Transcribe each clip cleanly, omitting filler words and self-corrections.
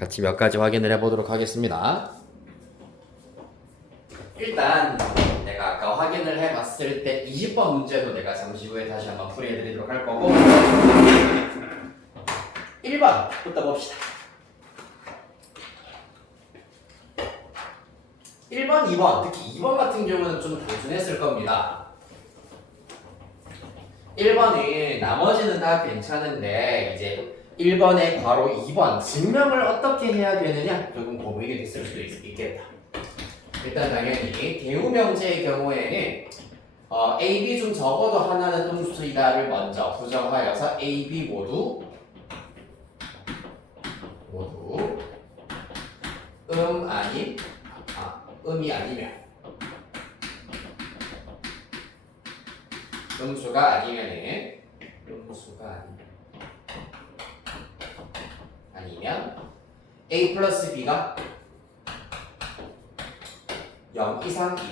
같이 몇 가지 확인을 해보도록 하겠습니다. 일단 내가 아까 확인을 해봤을 때 20번 문제도 내가 잠시 후에 다시 한번 풀이해드리도록 할 거고 1번부터 봅시다. 1번, 2번, 특히 2번 같은 경우는 좀 단순했을 겁니다. 1번은 나머지는 다 괜찮은데 이제 1번의 괄호 2번 증명을 어떻게 해야 되느냐 조금 고민이 됐을 수도 있겠다. 일단 당연히 대우명제의 경우에는 A, B 중 적어도 하나는 음수이다를 먼저 부정하여서 A, B 모두 음이 아니면 음수가 아니면 A 플러스 B가 0 이상이다.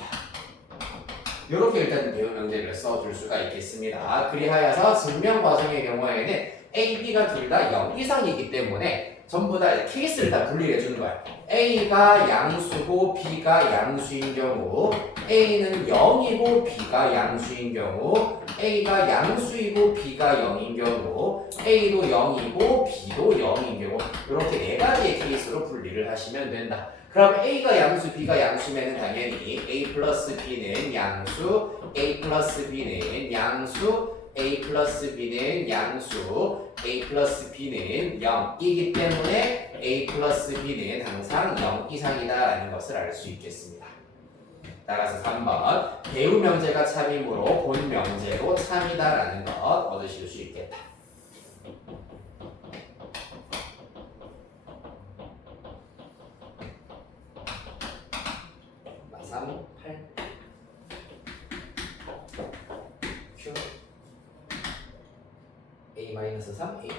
이렇게 일단 대우명제를 써줄 수가 있겠습니다. 그리하여서 증명 과정의 경우에는 A, B가 둘 다 0 이상이기 때문에 전부 다 케이스를 다 분리해 주는 거야. A가 양수고 B가 양수인 경우, A는 0이고 B가 양수인 경우, A가 양수이고 B가 0인 경우, A도 0이고 B도 0인 경우, 이렇게 네 가지의 케이스로 분리를 하시면 된다. 그럼 A가 양수, B가 양수면 당연히 A 플러스 B는 양수, A 플러스 B는 양수, A 플러스 B는 양수, A 플러스 B는 0이기 때문에 A 플러스 B는 항상 0 이상이다라는 것을 알 수 있겠습니다. 따라서 3번 대우명제가 참이므로 본명제도 참이다라는 것 얻으실 수 있겠다. 3, 8 Q A-3 A.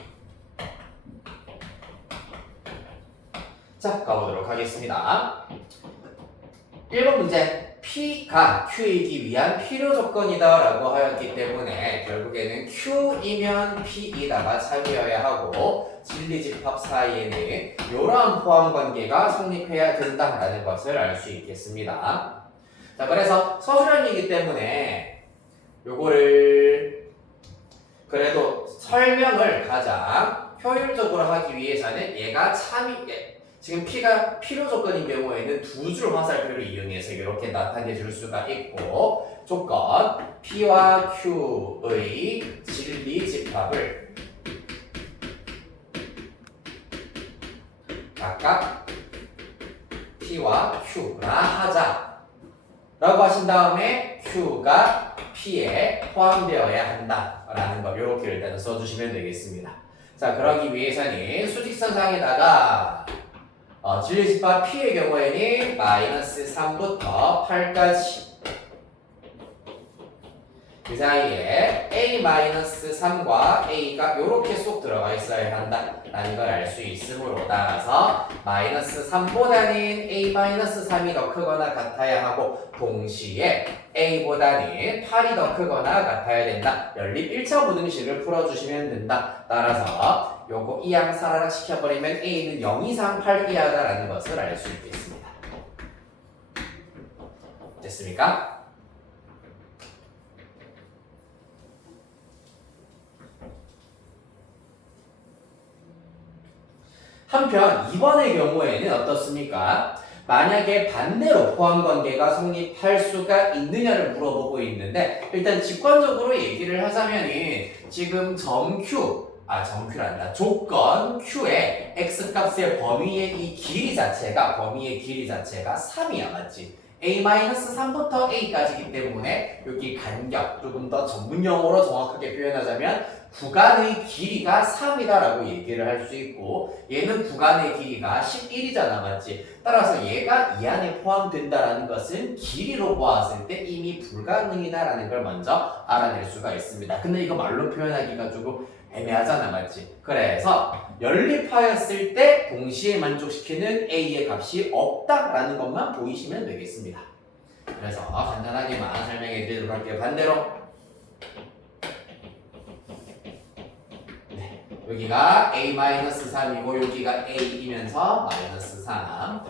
자, 가보도록 하겠습니다. 1번 문제 P가 Q이기 위한 필요 조건이다 라고 하였기 때문에 결국에는 Q이면 P이다가 참이어야 하고 진리집합 사이에는 이러한 포함관계가 성립해야 된다라는 것을 알 수 있겠습니다. 자, 그래서 서술형이기 때문에 요거를 그래도 설명을 가장 효율적으로 하기 위해서는 얘가 지금 P가 필요 조건인 경우에는 두 줄 화살표를 이용해서 이렇게 나타내 줄 수가 있고 조건 P와 Q의 진리 집합을 각각 P와 Q나 하자 라고 하신 다음에 Q가 P에 포함되어야 한다 라는 거 이렇게 일단 써주시면 되겠습니다. 자, 그러기 위해서는 수직선상에다가 진리집합 P의 경우에는 마이너스 3부터 8까지 그 사이에 A-3과 A가 이렇게 쏙 들어가 있어야 한다라는 걸 알 수 있으므로 따라서 마이너스 3보다는 A-3이 더 크거나 같아야 하고 동시에 A보다는 8이 더 크거나 같아야 된다. 연립 1차 부등식을 풀어주시면 된다. 따라서 요거 이항 사라락 시켜버리면 A는 0 이상 8 이하다라는 것을 알 수 있겠습니다. 됐습니까? 한편 2번의 경우에는 어떻습니까? 만약에 반대로 포함관계가 성립할 수가 있느냐를 물어보고 있는데 일단 직관적으로 얘기를 하자면은 지금 조건 Q의 X값의 범위의 길이 자체가 3이야, 맞지? A-3부터 A까지이기 때문에 여기 간격, 조금 더 전문용어로 정확하게 표현하자면 구간의 길이가 3이다라고 얘기를 할 수 있고 얘는 구간의 길이가 11이잖아, 맞지? 따라서 얘가 이 안에 포함된다라는 것은 길이로 보았을 때 이미 불가능이다라는 걸 먼저 알아낼 수가 있습니다. 근데 이거 말로 표현하기가 조금 애매하잖아, 맞지? 그래서 연립하였을 때 동시에 만족시키는 A의 값이 없다라는 것만 보이시면 되겠습니다. 그래서 간단하게만 설명해 드리도록 할게요. 반대로 여기가 A-3이고 여기가 A이면서 마이너스 3,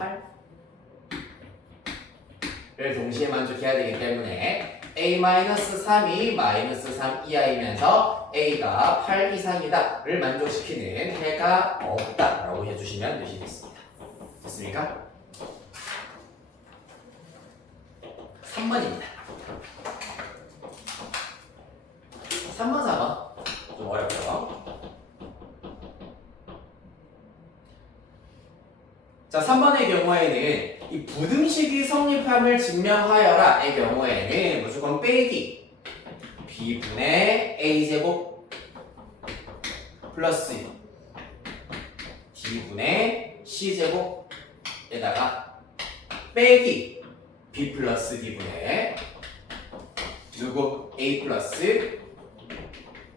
8를 동시에 만족해야 되기 때문에 A-3이 마이너스 3 이하이면서 A가 8 이상이다를 만족시키는 해가 없다라고 해주시면 되시겠습니다. 됐습니까? 3번입니다. 3번, 4번 좀 어렵죠? 자, 3번의 경우에는 이 부등식이 성립함을 증명하여라의 경우에는 무조건 빼기 b분의 a제곱 플러스 d분의 c제곱에다가 빼기 b 플러스 d분의 누구 a 플러스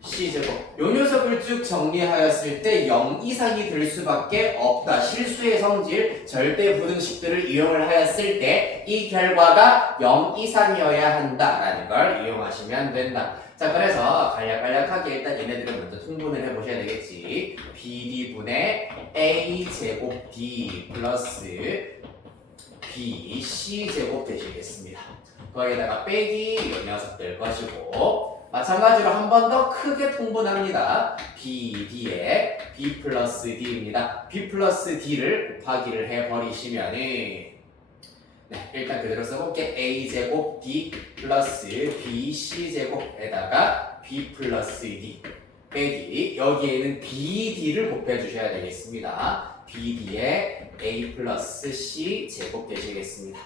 c제곱 요 녀석을 쭉 정리하였을 때 0 이상이 될 수밖에 없다. 실수의 성질 절대 부등식들을 이용을 하였을 때 이 결과가 0 이상이어야 한다라는 걸 이용하시면 된다. 자, 그래서 간략간략하게 일단 얘네들을 먼저 통분을 해보셔야 되겠지. bd분의 a제곱 d 플러스 bc제곱 되시겠습니다. 거기에다가 빼기 이 녀석들 것이고 마찬가지로 한 번 더 크게 통분합니다. BD에 B 플러스 D입니다. B 플러스 D를 곱하기를 해버리시면은 네, 일단 그대로 써볼게. A제곱 D 플러스 BC제곱에다가 B 플러스 D 빼기 여기에는 BD를 곱해주셔야 되겠습니다. BD에 A 플러스 C제곱 되시겠습니다.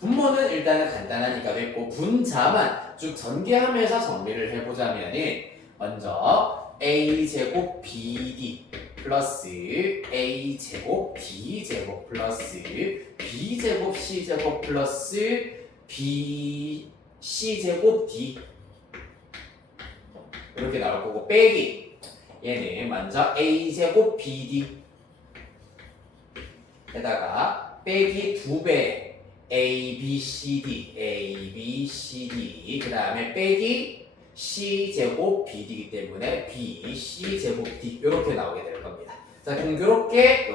분모는 일단은 간단하니까 됐고 분자만 쭉 전개하면서 정리를 해보자면은 먼저 a제곱 bd 플러스 a제곱 d제곱 플러스 b제곱 c제곱 플러스 bc제곱 d 이렇게 나올 거고 빼기 얘는 먼저 a제곱 bd 에다가 빼기 2배 A, B, C, D, A, B, C, D 그 다음에 빼기 C제곱 BD이기 때문에 B, C제곱 D 이렇게 나오게 될 겁니다. 자, 그럼 이렇게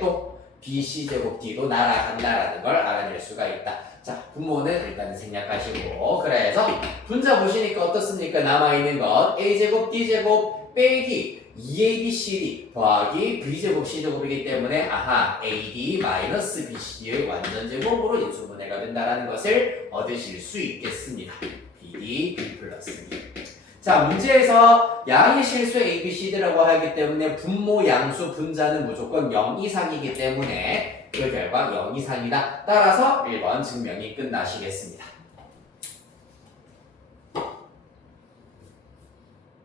또 B, C제곱 D도 날아간다라는 걸 알아낼 수가 있다. 자, 분모는 일단은 생략하시고 그래서 분자 보시니까 어떻습니까? 남아있는 건 A제곱 D제곱 빼기 2ABCD 더하기 B제곱 C제곱이기 때문에 아하 AD 마이너스 BC의 완전제곱으로 인수분해가 된다는 것을 얻으실 수 있겠습니다. BD, B 플러스 D. 자, 문제에서 양의 실수 ABCD라고 하기 때문에 분모 양수 분자는 무조건 0 이상이기 때문에 그 결과 0 이상이다. 따라서 1번 증명이 끝나시겠습니다.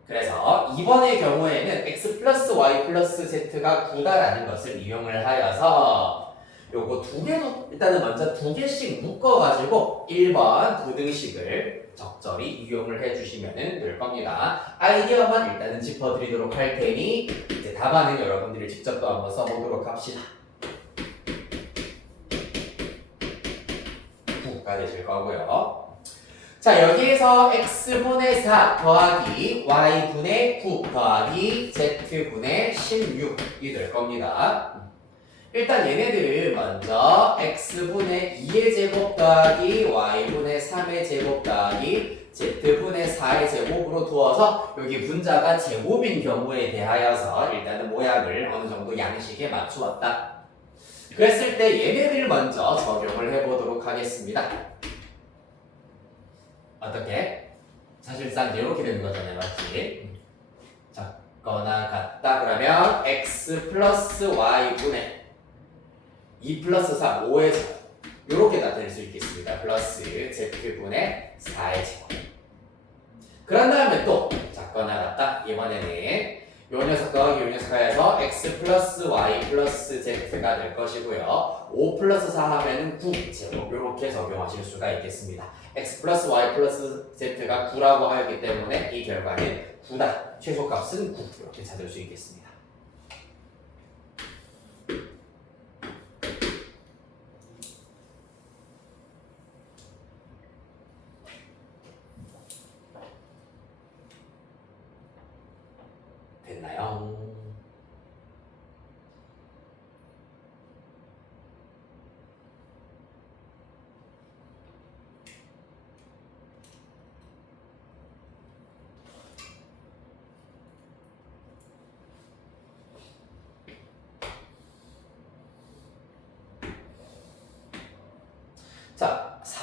그래서 2번의 경우에는 x 플러스 y 플러스 z가 9다라는 것을 이용을 하여서 요거 두 개도 일단은 먼저 두 개씩 묶어가지고 1번 부등식을 적절히 이용을 해주시면 될 겁니다. 아이디어만 일단은 짚어드리도록 할 테니 이제 답안은 여러분들이 직접 또 한번 써보도록 합시다. 9가 되실 거고요. 자, 여기에서 x분의 4 더하기 y분의 9 더하기 z분의 16이 될 겁니다. 일단 얘네들을 먼저 x분의 2의 제곱 더하기 y분의 3의 제곱 더하기 z분의 4의 제곱으로 두어서 여기 분자가 제곱인 경우에 대하여서 일단은 모양을 어느 정도 양식에 맞추었다. 그랬을 때 얘네들 먼저 적용을 해보도록 하겠습니다. 어떻게? 사실상 이렇게 되는 거잖아요, 맞지? 작거나 같다 그러면 x 플러스 y분의 2 플러스 3, 5의 제곱 이렇게 나타낼 수 있겠습니다. 플러스 z분의 4의 제곱. 그런 다음에 또 작거나 같다. 이번에는 요 녀석 더하기 요 녀석 해서 x 플러스 y 플러스 z가 될 것이고요. 5 플러스 4 하면은 9 제곱 이렇게 적용하실 수가 있겠습니다. x 플러스 y 플러스 z가 9라고 하였기 때문에 이 결과는 9다. 최소값은 9 이렇게 찾을 수 있겠습니다.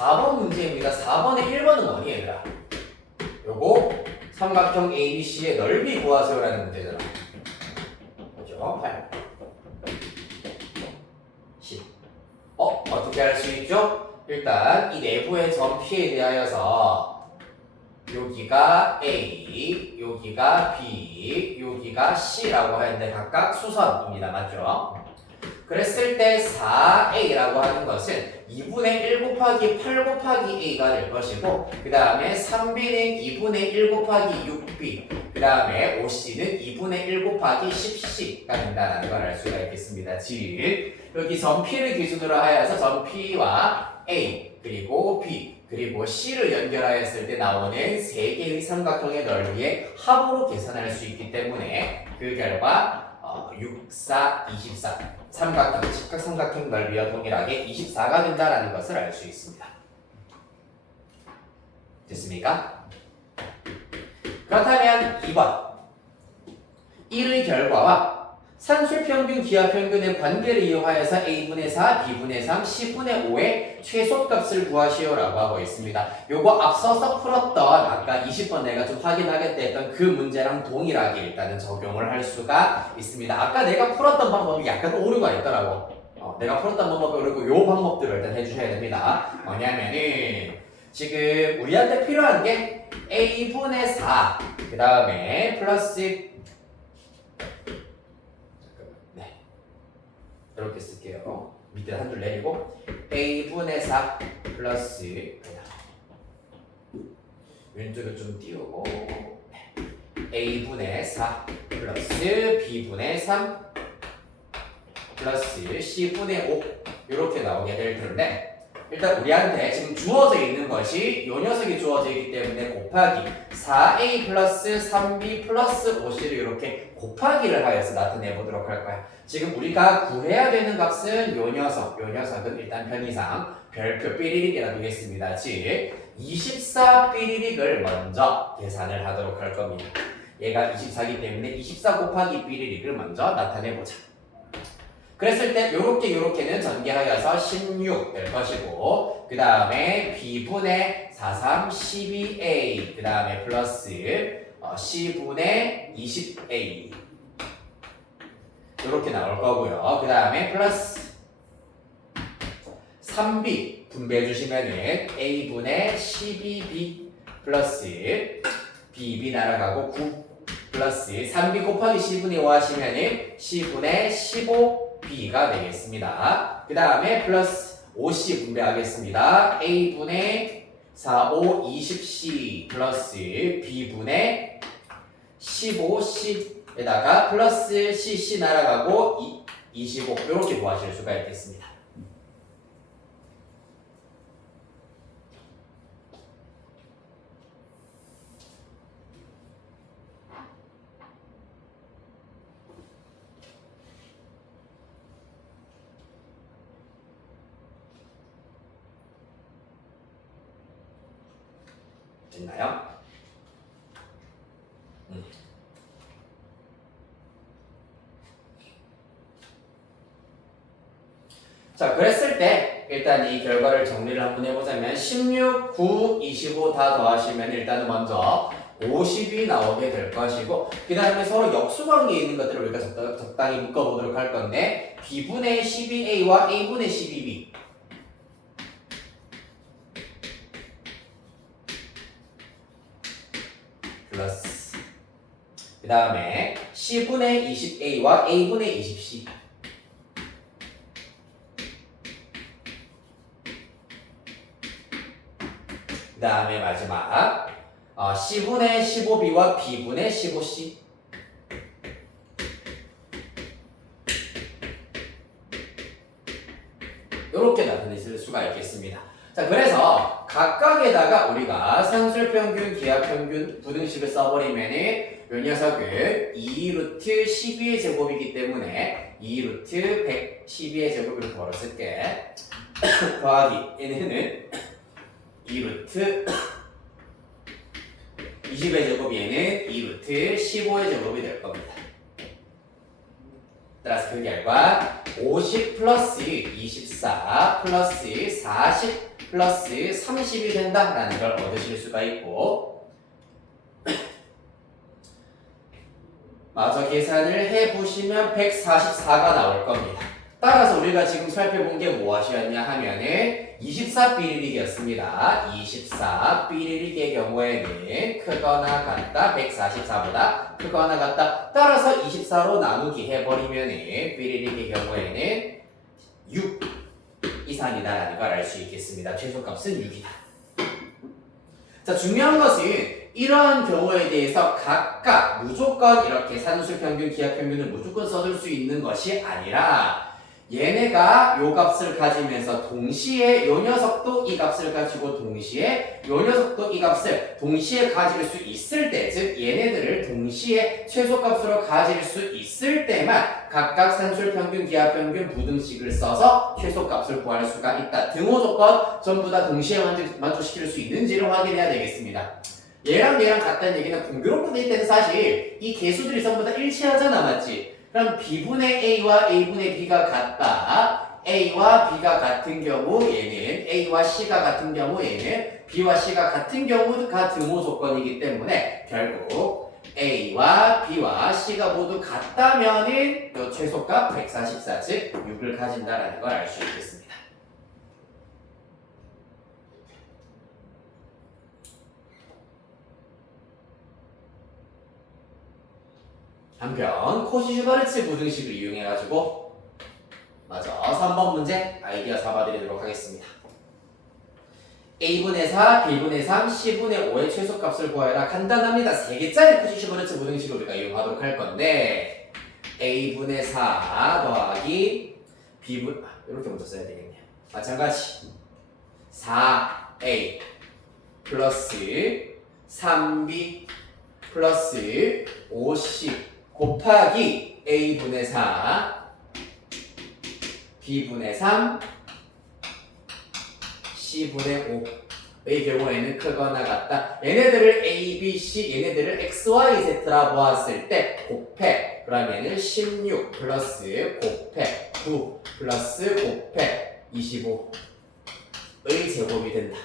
4번 문제입니다. 4번에 1번은 뭐니 얘들아? 요거 삼각형 ABC의 넓이 구하세요라는 문제잖아. 그죠? 8 10 어떻게 할 수 있죠? 일단 이 내부의 점 P에 대하여서 여기가 A, 여기가 B, 여기가 C라고 하는데 각각 수선입니다. 맞죠? 그랬을 때 4A라고 하는 것은 2분의 1 곱하기 8 곱하기 A가 될 것이고 그 다음에 3B는 2분의 1 곱하기 6B 그 다음에 5C는 2분의 1 곱하기 10C가 된다는 걸 알 수가 있겠습니다. 즉 여기 점 P를 기준으로 하여서 점 P와 A 그리고 B 그리고 C를 연결하였을 때 나오는 3개의 삼각형의 넓이의 합으로 계산할 수 있기 때문에 그 결과 6, 4, 24 삼각형, 직각삼각형 넓이와 동일하게 24가 된다는 것을 알 수 있습니다. 됐습니까? 그렇다면 2번 1의 결과와 산술평균, 기하평균의 관계를 이용하여서 A분의 4, B분의 3, C분의 5의 최소값을 구하시오라고 하고 있습니다. 요거 앞서서 풀었던 아까 20번 내가 좀 확인하겠다 했던 그 문제랑 동일하게 일단은 적용을 할 수가 있습니다. 아까 내가 풀었던 방법이 약간 오류가 있더라고. 내가 풀었던 방법이 오르고 요 방법들을 일단 해주셔야 됩니다. 뭐냐면은 지금 우리한테 필요한 게 A분의 4, 그 다음에 플러스 이렇게 쓸게요. 밑에 한 줄 내리고 A분의 4 플러스 왼쪽에 좀 띄우고 A분의 4 플러스 B분의 3 플러스 C분의 5 이렇게 나오게 될 텐데 일단 우리한테 지금 주어져 있는 것이 요 녀석이 주어져 있기 때문에 곱하기 4A 플러스 3B 플러스 5C를 이렇게 곱하기를 하여서 나타내 보도록 할 거야. 지금 우리가 구해야 되는 값은 요 녀석은 일단 편의상 별표 삐리릭이라고 하겠습니다. 즉 24삐리릭을 먼저 계산을 하도록 할 겁니다. 얘가 24이기 때문에 24 곱하기 삐리릭을 먼저 나타내 보자. 그랬을 때 요렇게는 전개하여서 16 될 것이고 그 다음에 B분의 43 12A 그 다음에 플러스 C분의 20A 요렇게 나올 거고요. 그 다음에 플러스 3B 분배해 주시면은 A분의 12B 플러스 BB 날아가고 9 플러스 3B 곱하기 C분의 5 하시면은 C분의 15B가 되겠습니다. 그 다음에 플러스 5C 분배하겠습니다. A분의 4, 5, 20C 플러스 B분의 15C에다가 플러스 CC 날아가고 25 이렇게 구하실 수가 있겠습니다. 됐나요? 자, 그랬을 때 일단 이 결과를 정리를 한번 해보자면 16, 9, 25 다 더하시면 일단은 먼저 50이 나오게 될 것이고 그 다음에 서로 역수관계에 있는 것들을 우리가 적당히 묶어보도록 할 건데 B분의 12A와 A분의 12B 플러스 그 다음에 C분의 20A와 A분의 20C 그 다음에 마지막 C분의 15B와 B분의 15C 이렇게 나타낼 수가 있겠습니다. 자, 그래서 각각에다가 우리가 산술평균, 기하평균, 부등식을 써버리면은 이 녀석은 2루트 12의 제곱이기 때문에 2루트 112의 제곱을 걸었을 때 더하기 얘는 2루트 20의 제곱 얘는 2루트 15의 제곱이 될 겁니다. 따라서 그 결과 50 플러스 24 플러스 40 플러스 30이 된다라는 걸 얻으실 수가 있고, 마저 계산을 해보시면 144가 나올 겁니다. 따라서 우리가 지금 살펴본 게 무엇이었냐 하면은 24비리릭이었습니다. 24비리릭의 경우에는 크거나 같다, 144보다 크거나 같다. 따라서 24로 나누기 해버리면은 비리릭의 경우에는 6 이상이다라는 걸 알 수 있겠습니다. 최소값은 6이다. 자, 중요한 것은 이러한 경우에 대해서 각각 무조건 이렇게 산술평균, 기하평균을 무조건 써줄 수 있는 것이 아니라 얘네가 요 값을 가지면서 동시에 요 녀석도 이 값을 가지고 동시에 요 녀석도 이 값을 동시에 가질 수 있을 때, 즉 얘네들을 동시에 최소값으로 가질 수 있을 때만 각각 산술평균, 기하평균, 부등식을 써서 최소값을 구할 수가 있다. 등호 조건 전부 다 동시에 만족시킬 수 있는지를 확인해야 되겠습니다. 얘랑 얘랑 같다는 얘기는 공교롭게 될 때는 사실 이 개수들이 전부 다 일치하잖아, 맞지? 그럼 B분의 A와 A분의 B가 같다. A와 B가 같은 경우 얘는 A와 C가 같은 경우 얘는 B와 C가 같은 경우가 등호 조건이기 때문에 결국 A와 B와 C가 모두 같다면은 요 최소값 144, 즉 6을 가진다라는 걸 알 수 있겠습니다. 한편 코시-슈바르츠 부등식을 이용해가지고 맞아 3번 문제 아이디어 잡아드리도록 하겠습니다. A분의 4, B분의 3, C분의 5의 최소값을 구하여라. 간단합니다. 3개짜리 코시-슈바르츠 부등식을 우리가 이용하도록 할 건데 A분의 4 더하기 B분 이렇게 먼저 써야 되겠네요. 마찬가지 4A 플러스 3B 플러스 5C 곱하기 A분의 4 B분의 3 C분의 5의 경우에는 크거나 같다. 얘네들을 A, B, C, 얘네들을 X, Y, Z라 보았을 때 곱해. 그러면은 16 플러스 곱해 9 플러스 곱해 25의 제곱이 된다.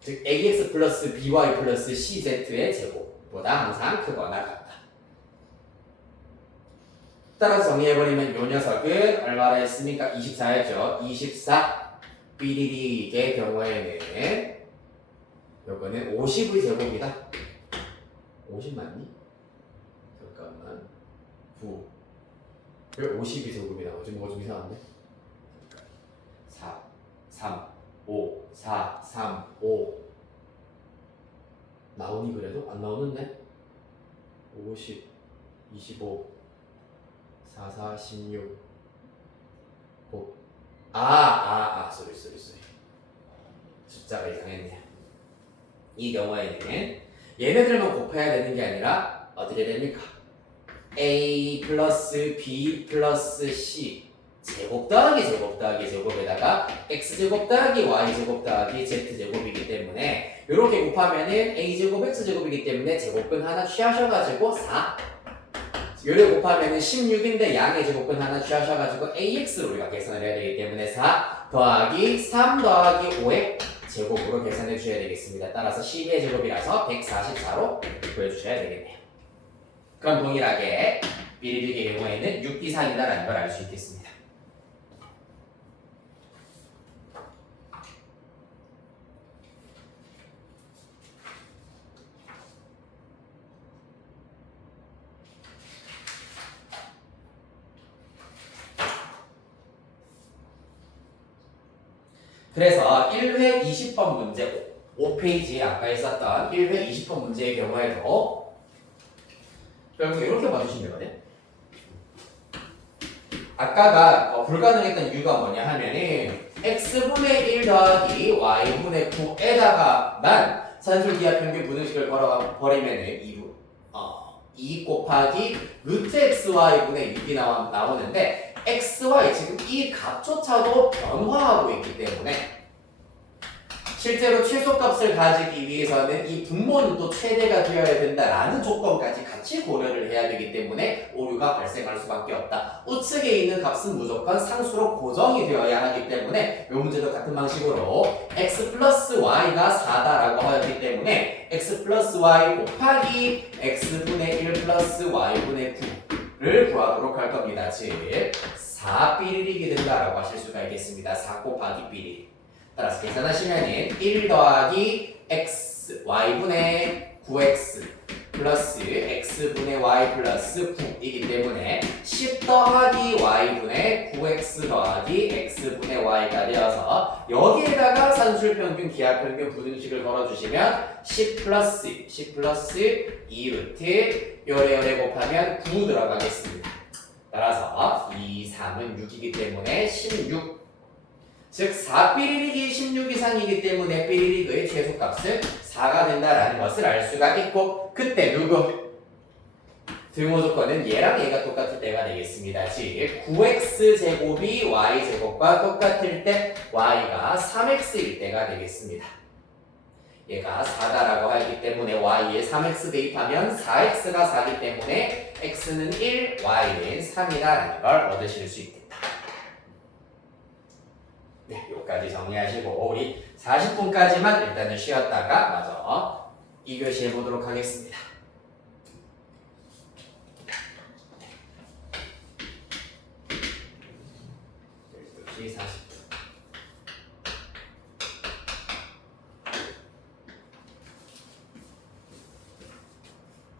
즉 AX 플러스 BY 플러스 CZ의 제곱보다 항상 크거나 같다. 따라서 정리해버리면 요 녀석은 얼마나 했습니까? 24였죠. 24 비리릭의 경우에는 요거는 50의 제곱이다. 50 맞니? 잠깐만 9 왜 50의 제곱이 나오지? 뭐가 좀 이상한데? 4 3 5 4 3 5 나오니 그래도? 안 나오는데? 50 25 4 4 16 5 쏘리 숫자가 이상했네요. 이 경우에는 얘네들만 곱해야 되는 게 아니라 어떻게 됩니까? A 플러스 B 플러스 C 제곱 더하기 제곱 더하기 제곱에다가 X제곱 더하기 Y제곱 더하기 Z제곱이기 때문에 이렇게 곱하면은 A제곱 X제곱이기 때문에 제곱근 하나 취하셔가지고 4 요를 곱하면은 16인데 양의 제곱근 하나 취하셔가지고 AX로 우리가 계산을 해야 되기 때문에 4 더하기 3 더하기 5의 제곱으로 계산해 주셔야 되겠습니다. 따라서 12의 제곱이라서 144로 구해주셔야 되겠네요. 그럼 동일하게 비리릭의 경우에는 6 이상이다라는 걸 알 수 있겠습니다. 그래서 1회 20번 문제 5페이지에 아까 있었던 1회 20번 문제의 경우에도 결국 이렇게 봐주시면 되거든요. 아까가 불가능했던 이유가 뭐냐 하면은 x분의 1 더하기 y분의 9에다가만 산술기하평균 부등식을 걸어버리면은 2 곱하기 루트 xy분의 6이 나오는데 xy 지금 이 값조차도 변화하고 있기 때문에 실제로 최소값을 가지기 위해서는 이 분모는 또 최대가 되어야 된다라는 조건까지 같이 고려를 해야 되기 때문에 오류가 발생할 수밖에 없다. 우측에 있는 값은 무조건 상수로 고정이 되어야 하기 때문에 이 문제도 같은 방식으로 x 플러스 y가 4다라고 하였기 때문에 x 플러스 y 곱하기 x분의 1 플러스 y분의 9를 구하도록 할 겁니다. 즉 4삐리릭이 된다라고 하실 수가 있겠습니다. 4 곱하기 삐리릭. 따라서 계산하시면은 1 더하기 x y분의 9x 플러스 x분의 y 플러스 9이기 때문에 10 더하기 y분의 9x 더하기 x분의 y가 되어서 여기에다가 산술평균, 기하평균, 부등식을 걸어주시면 10 플러스 2루트 요래요래 곱하면 9 들어가겠습니다. 따라서 2, 3은 6이기 때문에 16. 즉 4삐리릭이 16 이상이기 때문에 삐리릭의 최소값은 4가 된다라는 것을 알 수가 있고, 그때 누구? 등호 조건은 얘랑 얘가 똑같을 때가 되겠습니다. 즉 9x 제곱이 y 제곱과 똑같을 때 y가 3x일 때가 되겠습니다. 얘가 4다라고 하기 때문에 y에 3x 대입하면 4x가 4이기 때문에 x는 1, y는 3이다라는 걸 얻으실 수 있겠다. 네, 여기까지 정리하시고 우리 40분까지만 일단은 쉬었다가 마저 2교시 해보도록 하겠습니다. 12시 40분.